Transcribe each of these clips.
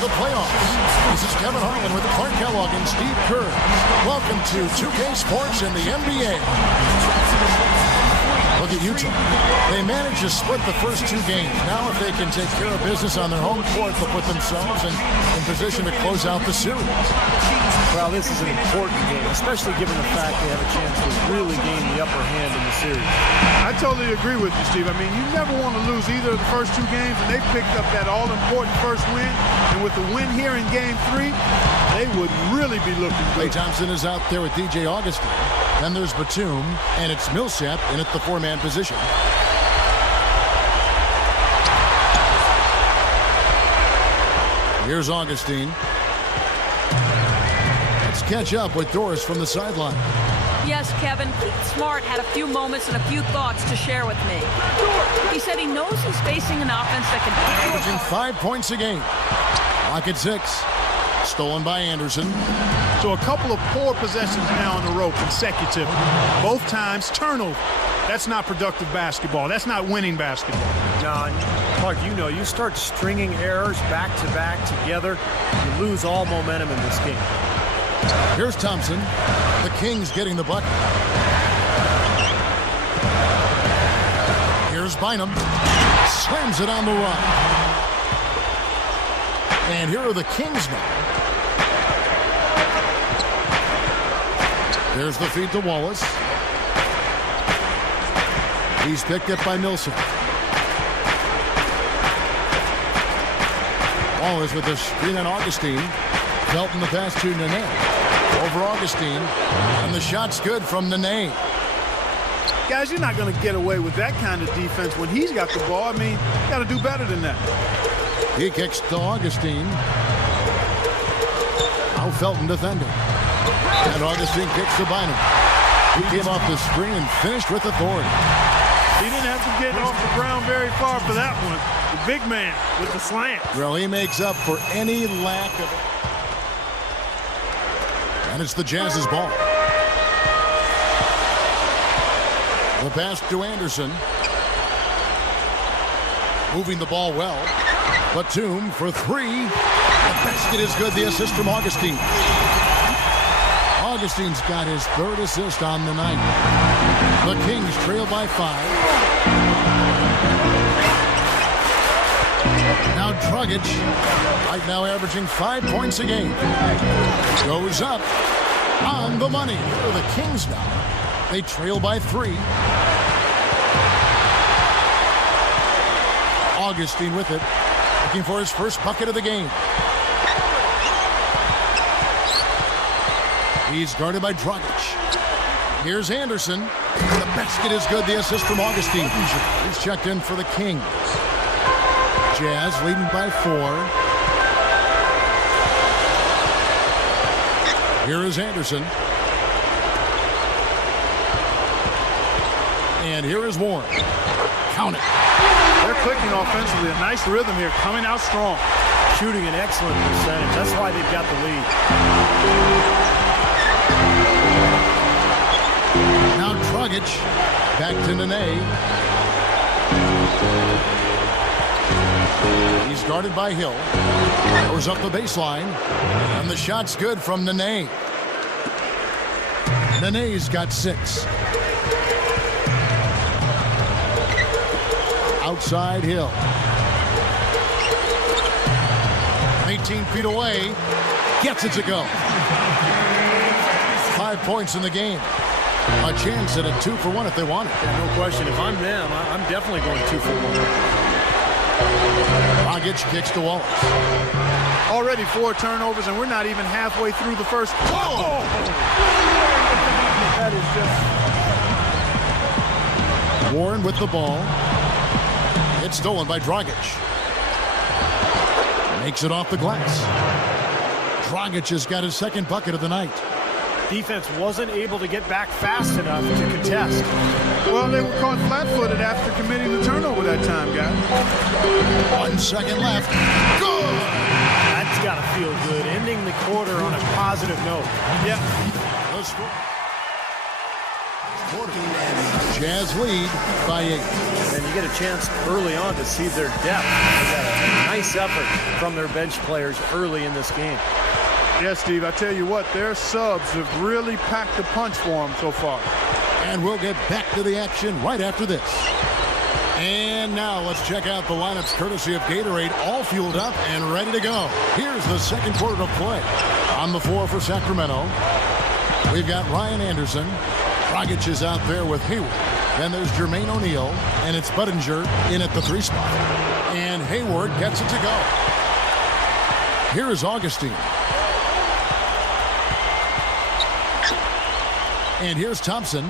The playoffs. This is Kevin Harlan with Clark Kellogg and Steve Kerr. Welcome to 2K Sports and the NBA. Look at Utah. They managed to split the first two games. Now if they can take care of business on their home court, they'll put themselves in position to close out the series. Well, this is an important game, especially given the fact they have a chance to really gain the upper hand in the series. I totally agree with you, Steve. I mean, you never want to lose either of the first two games, and they picked up that all-important first win. And with the win here in Game 3, they would really be looking good. Klay Thompson is out there with DJ Augustin. Then there's Batum, and it's Millsap in at the four-man position. Here's Augustine. Let's catch up with Doris from the sideline. Yes, Kevin, Keith Smart had a few moments and a few thoughts to share with me. He said he knows he's facing an offense that can... Averaging 5 points a game. Clock at 6. Stolen by Anderson. So a couple of poor possessions now in a row consecutive. Both times turnover. That's not productive basketball. That's not winning basketball. John, Clark, you know, you start stringing errors back-to-back together, you lose all momentum in this game. Here's Thompson. The Kings getting the bucket. Here's Bynum. Slams it on the run. And here are the Kings now. There's the feed to Wallace. He's picked up by Millsap. Wallace with the screen on Augustine. Felton the pass to Nene. Over Augustine. And the shot's good from Nene. Guys, you're not going to get away with that kind of defense when he's got the ball. I mean, you got to do better than that. He kicks to Augustine. Now Felton defending. And Augustine kicks to Bynum. He came off the screen and finished with authority. He didn't have to get off the ground very far for that one. The big man with the slant. Well, he makes up for any lack of... And it's the Jazz's ball. The pass to Anderson. Moving the ball well. Batum for three. The basket is good. The assist from Augustine. Augustine's got his third assist on the night. The Kings trail by 5. Now Dragic, right now averaging 5 points a game. Goes up on the money. Here are the Kings now. They trail by 3. Augustine with it. Looking for his first bucket of the game. He's guarded by Dragic. Here's Anderson. The basket is good. The assist from Augustine. He's checked in for the Kings. Jazz leading by 4. Here is Anderson. And here is Warren. Count it. They're clicking offensively. A nice rhythm here. Coming out strong. Shooting an excellent percentage. That's why they've got the lead. Now Dragic. Back to Nene. He's guarded by Hill. Goes up the baseline. And the shot's good from Nene. Nene's got 6. Outside Hill. 18 feet away. Gets it to go. 5 points in the game. A chance at a 2-for-1 if they want it. Yeah, no question. If I'm them, I'm definitely going 2 for 1. Dragic kicks to Wallace. Already 4 turnovers, and we're not even halfway through the first. Oh! That is just... Warren with the ball. It's stolen by Dragic. Makes it off the glass. Dragic has got his second bucket of the night. Defense wasn't able to get back fast enough to contest. Well, they were caught flat-footed after committing the turnover that time, guys. 1 second left. Good! That's got to feel good. Ending the quarter on a positive note. Yeah. quarter. Jazz lead by 8. And you get a chance early on to see their depth. They got a nice effort from their bench players early in this game. Yes, Steve, I tell you what, their subs have really packed the punch for them so far. And we'll get back to the action right after this. And now let's check out the lineups courtesy of Gatorade, all fueled up and ready to go. Here's the second quarter of play. On the floor for Sacramento, we've got Ryan Anderson. Dragic is out there with Hayward. Then there's Jermaine O'Neal, and it's Budinger in at the 3 spot. And Hayward gets it to go. Here is Augustine. And here's Thompson.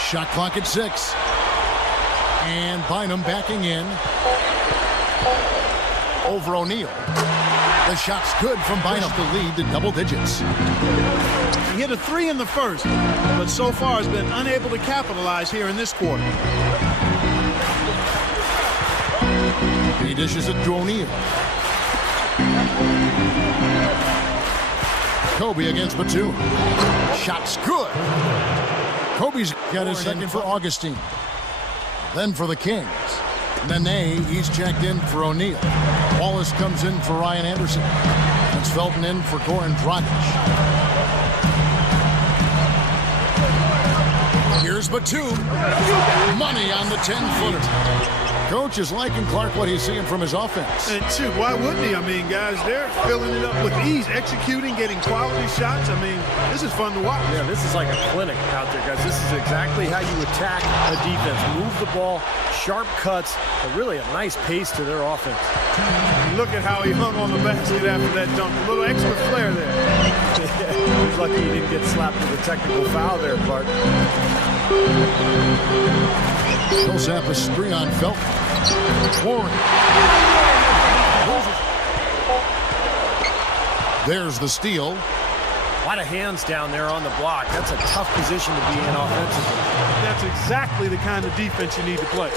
Shot clock at 6. And Bynum backing in. Over O'Neal. The shot's good from Bynum. The lead to double digits. He hit a 3 in the first, but so far has been unable to capitalize here in this quarter. He dishes it to O'Neal. Kobe against Batum. Shot's good. Kobe's got his second for Augustine. Then for the Kings. Nene, he's checked in for O'Neal. Wallace comes in for Ryan Anderson. It's Felton in for Goran Dragic. Here's Batum. Money on the 10-footer. Coach is liking Clark what he's seeing from his offense. And shoot, why wouldn't he? I mean, guys, they're filling it up with ease, executing, getting quality shots. I mean, this is fun to watch. Yeah, this is like a clinic out there, guys. This is exactly how you attack a defense. Move the ball, sharp cuts, but really a nice pace to their offense. Look at how he hung on the basket after that dunk. A little extra flair there. He's lucky he didn't get slapped with a technical foul there, Clark. Millsap is 3 on Felton. Warren. There's the steal. A lot of hands down there on the block. That's a tough position to be in offensively. That's exactly the kind of defense you need to play.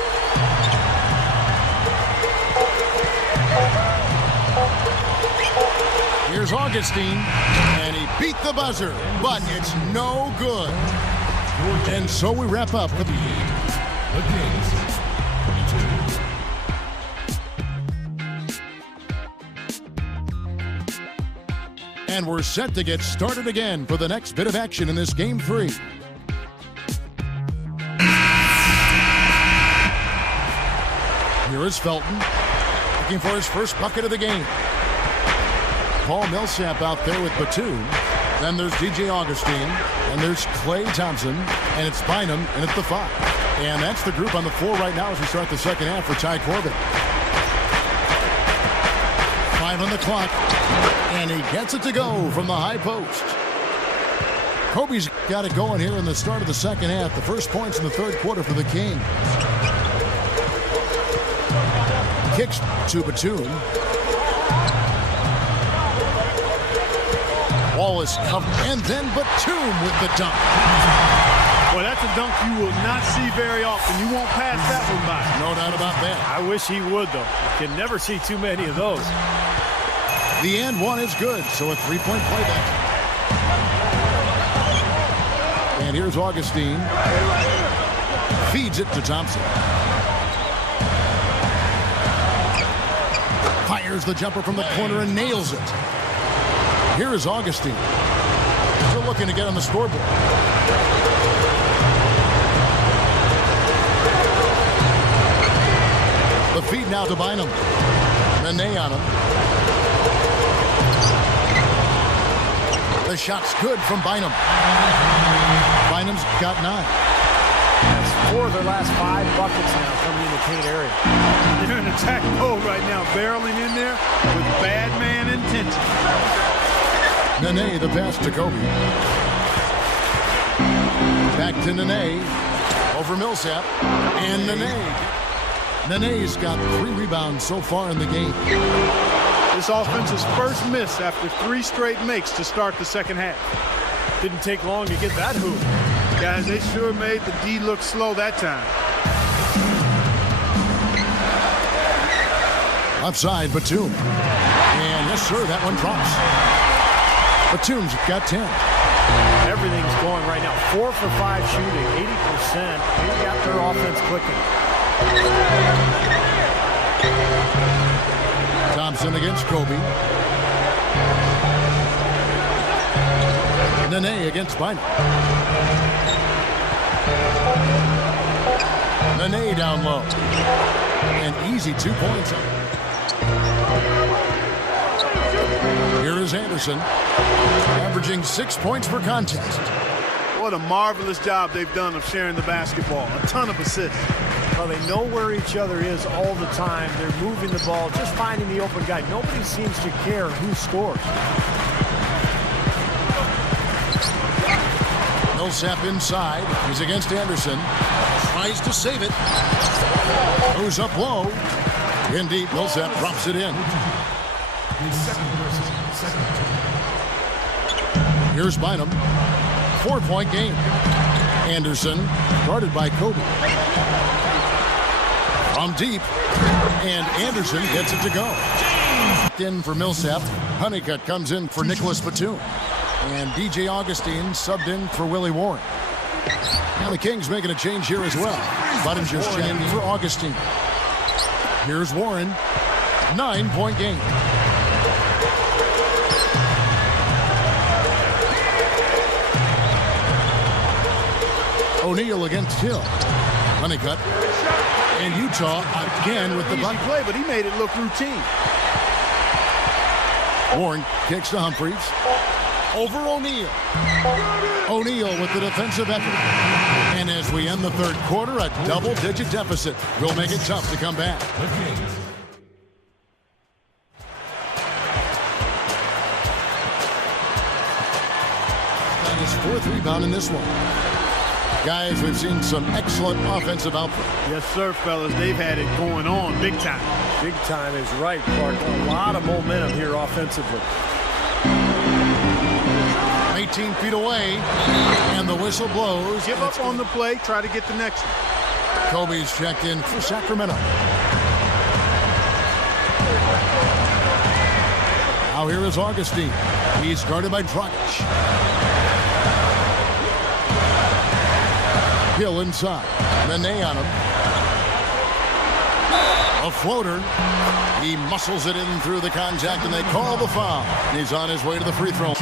Here's Augustine, and he beat the buzzer, but it's no good. And so we wrap up with the Kings. And we're set to get started again for the next bit of action in this Game 3. Here is Felton, looking for his first bucket of the game. Paul Millsap out there with Batum. Then there's DJ Augustine, and there's Klay Thompson, and it's Bynum in at the 5. And that's the group on the floor right now as we start the second half for Ty Corbin. 5 on the clock, and he gets it to go from the high post. Kobe's got it going here in the start of the second half. The first points in the third quarter for the Kings. Kicks to Batum. Wallace covered, and then Batum with the dunk. Well, that's a dunk you will not see very often. You won't pass that one by. No doubt about that. I wish he would, though. You can never see too many of those. The and one is good, so a 3-point playback. And here's Augustine. Feeds it to Thompson. Fires the jumper from the corner and nails it. Here is Augustine. Still looking to get on the scoreboard. The feed now to Bynum. Nene on him. The shot's good from Bynum. Bynum's got 9. That's 4 of their last 5 buckets now coming in the paint area. They're in attack mode right now, barreling in there with bad man intention. Nene, the pass to Kobe. Back to Nene. Over Millsap. And Nene. Nene's got 3 rebounds so far in the game. This offense's first miss after 3 straight makes to start the second half. Didn't take long to get that hoop. Guys, they sure made the D look slow that time. Outside, Batum. And yes, sir, that one drops. Batum's got 10. Everything's going right now. 4 for 5 shooting, 80%. They got their offense clicking. Thompson against Kobe. Nene against Bynum. Nene down low. An easy 2 points. Here is Anderson, averaging 6 points per contest. What a marvelous job they've done of sharing the basketball. A ton of assists. Well, they know where each other is all the time. They're moving the ball, just finding the open guy. Nobody seems to care who scores. Millsap inside. He's against Anderson. Tries to save it. Goes up low. Indeed, Millsap drops it in. Here's Bynum. 4-point game. Anderson, guarded by Kobe. From deep, and Anderson gets it to go. In for Millsap. Honeycutt comes in for Nicholas Batum. And DJ Augustine subbed in for Willie Warren. Now the Kings making a change here as well. Buddinger's changing for Augustine. Here's Warren. 9-point game. O'Neal against Hill. Honeycutt. And Utah again with the bucket. Easy play, but he made it look routine. Warren kicks to Humphries. Over O'Neal. O'Neal with the defensive effort. And as we end the third quarter, a double-digit deficit will make it tough to come back. That is 4th rebound in this one. Guys, we've seen some excellent offensive output. Yes, sir, fellas. They've had it going on big time. Big time is right, Clark. A lot of momentum here offensively. 18 feet away, and the whistle blows. Give up on the play. Try to get the next one. Kobe's checked in for Sacramento. Now here is Augustine. He's guarded by Dragic. Hill inside. Nene on him. A floater. He muscles it in through the contact, and they call the foul. He's on his way to the free throw.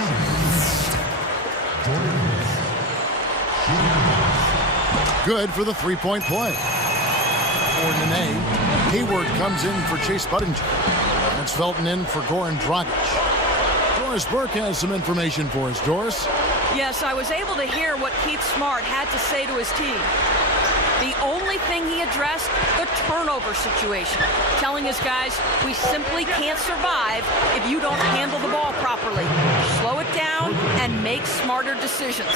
Good for the 3-point play. For Nene, Hayward comes in for Chase Buddinger. That's Felton in for Goran Dragic. Doris Burke has some information for us. Doris? Yes, I was able to hear what Keith Smart had to say to his team. The only thing he addressed, the turnover situation. Telling his guys, we simply can't survive if you don't handle the ball properly. Slow it down and make smarter decisions.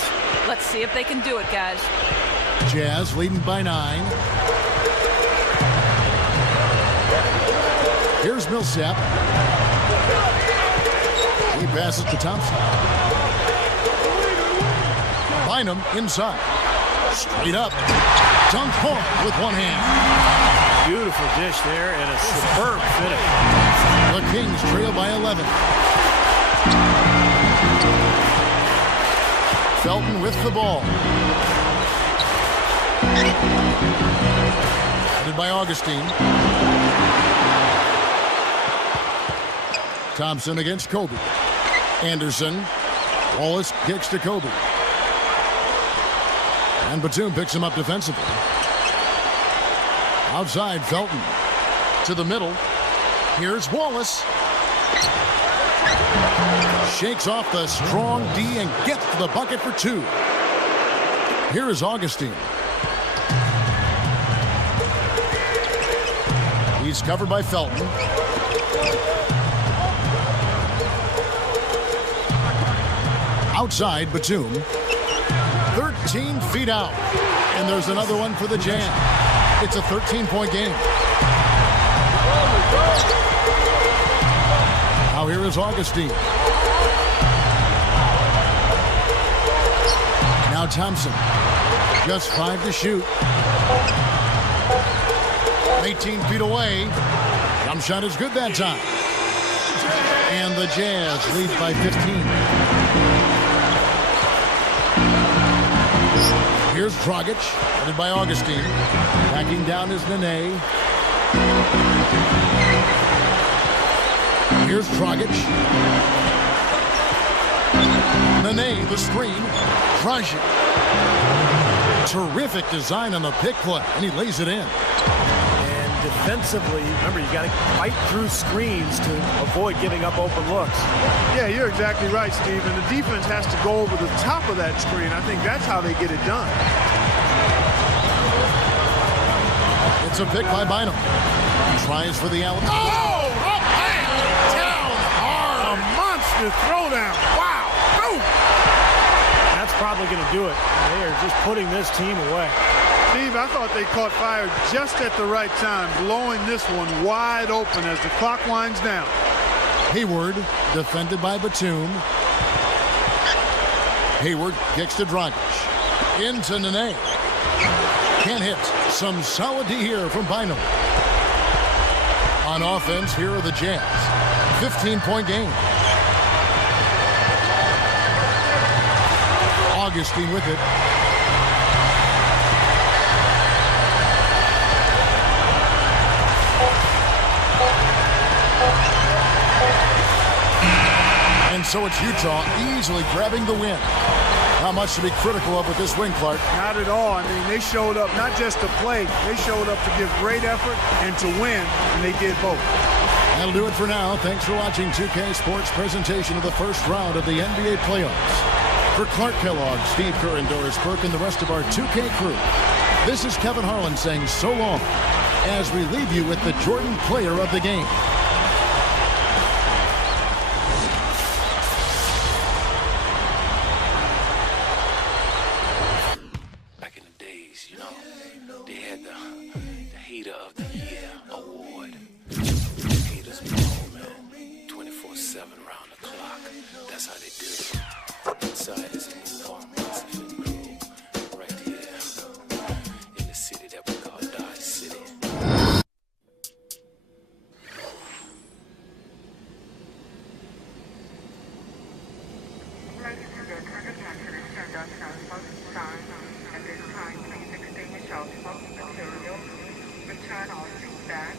Let's see if they can do it, guys. Jazz leading by 9. Here's Millsap. He passes to Thompson. Bynum inside. Straight up. Dunk point with one hand. Beautiful dish there and a superb finish. The Kings trail by 11. Felton with the ball. Headed by Augustine. Thompson against Kobe. Anderson. Wallace kicks to Kobe. And Batum picks him up defensively. Outside, Felton. To the middle. Here's Wallace. Shakes off the strong D and gets to the bucket for 2. Here is Augustine. He's covered by Felton. Outside, Batum. 13 feet out. And there's another one for the Jam. It's a 13-point game. Now here is Augustine. Now Thompson. Just 5 to shoot. 18 feet away. Jump shot is good that time. And the Jazz lead by 15. Here's Dragic, headed by Augustine. Backing down is Nene. Here's Dragic. Nene, the screen. Dragic. Terrific design on the pick play, and he lays it in. And defensively, remember, you got to fight through screens to avoid giving up open looks. Yeah, you're exactly right, Steve. And the defense has to go over the top of that screen. I think that's how they get it done. It's a pick by Bynum. Tries for the alley. Oh, man! Down hard. A monster throwdown. Wow. Oh. That's probably going to do it. They are just putting this team away. Steve, I thought they caught fire just at the right time, blowing this one wide open as the clock winds down. Hayward, defended by Batum. Hayward kicks to Dragic. Into Nene. Can't hit. Some solid D here from Bynum. On offense, here are the Jazz. 15-point game. Augustine with it. And so it's Utah easily grabbing the win. Not much to be critical of with this win, Clark. Not at all. I mean, they showed up not just to play. They showed up to give great effort and to win, and they did both. That'll do it for now. Thanks for watching 2K Sports' presentation of the first round of the NBA playoffs. For Clark Kellogg, Steve Kerr, and Doris Burke, and the rest of our 2K crew, this is Kevin Harlan saying so long as we leave you with the Jordan player of the game. At this time, please extinguish all smoking materials, return all seat backs,